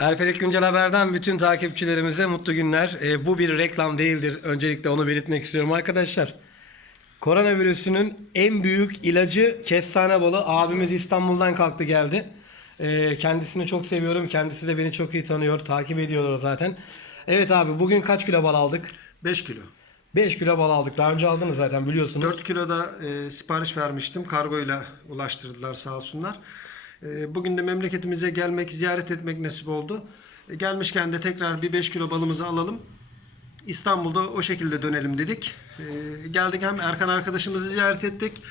Erfelek Güncel Haber'den bütün takipçilerimize mutlu günler. Ee, bu bir reklam değildir. Öncelikle onu belirtmek istiyorum arkadaşlar. Koronavirüsünün en büyük ilacı kestane balı. Abimiz İstanbul'dan kalktı geldi. Ee, kendisini çok seviyorum. Kendisi de beni çok iyi tanıyor. Takip ediyorlar zaten. Evet abi bugün kaç kilo bal aldık? 5 kilo. 5 kilo bal aldık. Daha önce aldınız zaten biliyorsunuz. 4 kilo da e, sipariş vermiştim. Kargoyla ulaştırdılar sağ olsunlar. E, bugün de memleketimize gelmek, ziyaret etmek nasip oldu. E, gelmişken de tekrar bir 5 kilo balımızı alalım. İstanbul'da o şekilde dönelim dedik. E, geldik hem Erkan arkadaşımızı ziyaret ettik.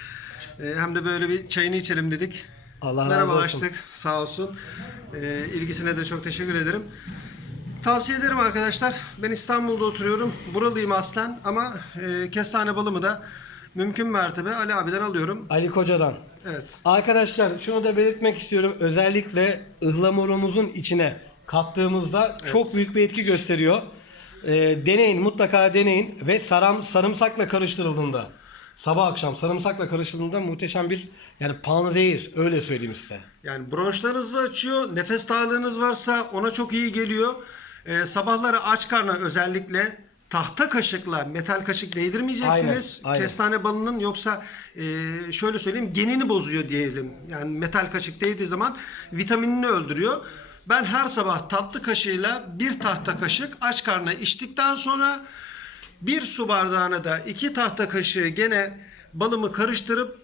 Hem de böyle bir çayını içelim dedik. Allah razı Merhabalaştık. Sağ olsun. İlgisine de çok teşekkür ederim. Tavsiye ederim arkadaşlar. Ben İstanbul'da oturuyorum. Buralıyım aslen ama e, kestane balımı da mümkün mertebe Ali abiden alıyorum. Ali Koca'dan. Evet. Arkadaşlar şunu da belirtmek istiyorum. Özellikle ıhlamurumuzun içine kattığımızda çok büyük bir etki gösteriyor. Ee, deneyin mutlaka deneyin ve saram sarımsakla karıştırıldığında sabah akşam sarımsakla karıştırıldığında muhteşem bir yani panzehir öyle söyleyeyim size. Yani bronşlarınızı açıyor. Nefes darlığınız varsa ona çok iyi geliyor. E, sabahları aç karnına özellikle tahta kaşıkla metal kaşık değdirmeyeceksiniz. Aynen, aynen. Kestane balının yoksa e, şöyle söyleyeyim genini bozuyor diyelim. Yani metal kaşık değdiği zaman vitaminini öldürüyor. Ben her sabah tatlı kaşığıyla bir tahta kaşık aç karnına içtikten sonra bir su bardağına da iki tahta kaşığı gene balımı karıştırıp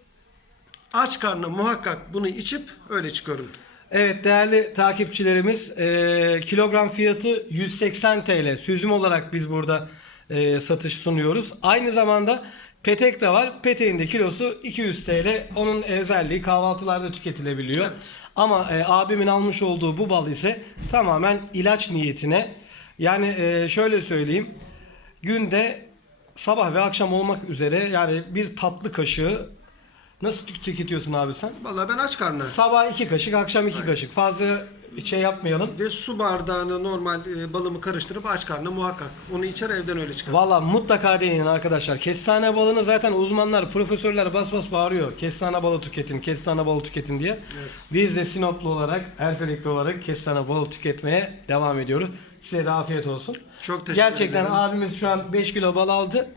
aç karnına muhakkak bunu içip öyle çıkıyorum. Evet değerli takipçilerimiz e, kilogram fiyatı 180 TL süzüm olarak biz burada e, satış sunuyoruz. Aynı zamanda petek de var. Peteğin de kilosu 200 TL. Onun özelliği kahvaltılarda tüketilebiliyor. Ama e, abimin almış olduğu bu bal ise tamamen ilaç niyetine. Yani e, şöyle söyleyeyim. Günde sabah ve akşam olmak üzere yani bir tatlı kaşığı nasıl tük- tüketiyorsun abi sen? Vallahi ben aç karnına Sabah iki kaşık, akşam iki kaşık. Fazla şey yapmayalım. ve su bardağına normal e, balımı karıştırıp aç karnına muhakkak onu içer evden öyle çıkar. Valla mutlaka deneyin arkadaşlar. Kestane balını zaten uzmanlar, profesörler bas bas bağırıyor. Kestane balı tüketin, kestane balı tüketin diye. Biz de Sinoplu olarak, Erfelekli olarak kestane balı tüketmeye devam ediyoruz. Size de afiyet olsun. Çok teşekkür Gerçekten ederim. abimiz şu an 5 kilo bal aldı.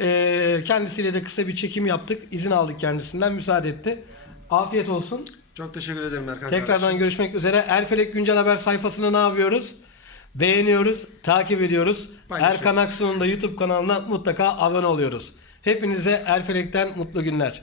Ee, kendisiyle de kısa bir çekim yaptık. İzin aldık kendisinden, müsaade etti. Afiyet olsun. Çok teşekkür ederim Erkan Tekrardan kardeşim. görüşmek üzere. Erfelek Güncel Haber sayfasını ne yapıyoruz? Beğeniyoruz, takip ediyoruz. Erkan Aksu'nun da YouTube kanalına mutlaka abone oluyoruz. Hepinize Erfelek'ten mutlu günler.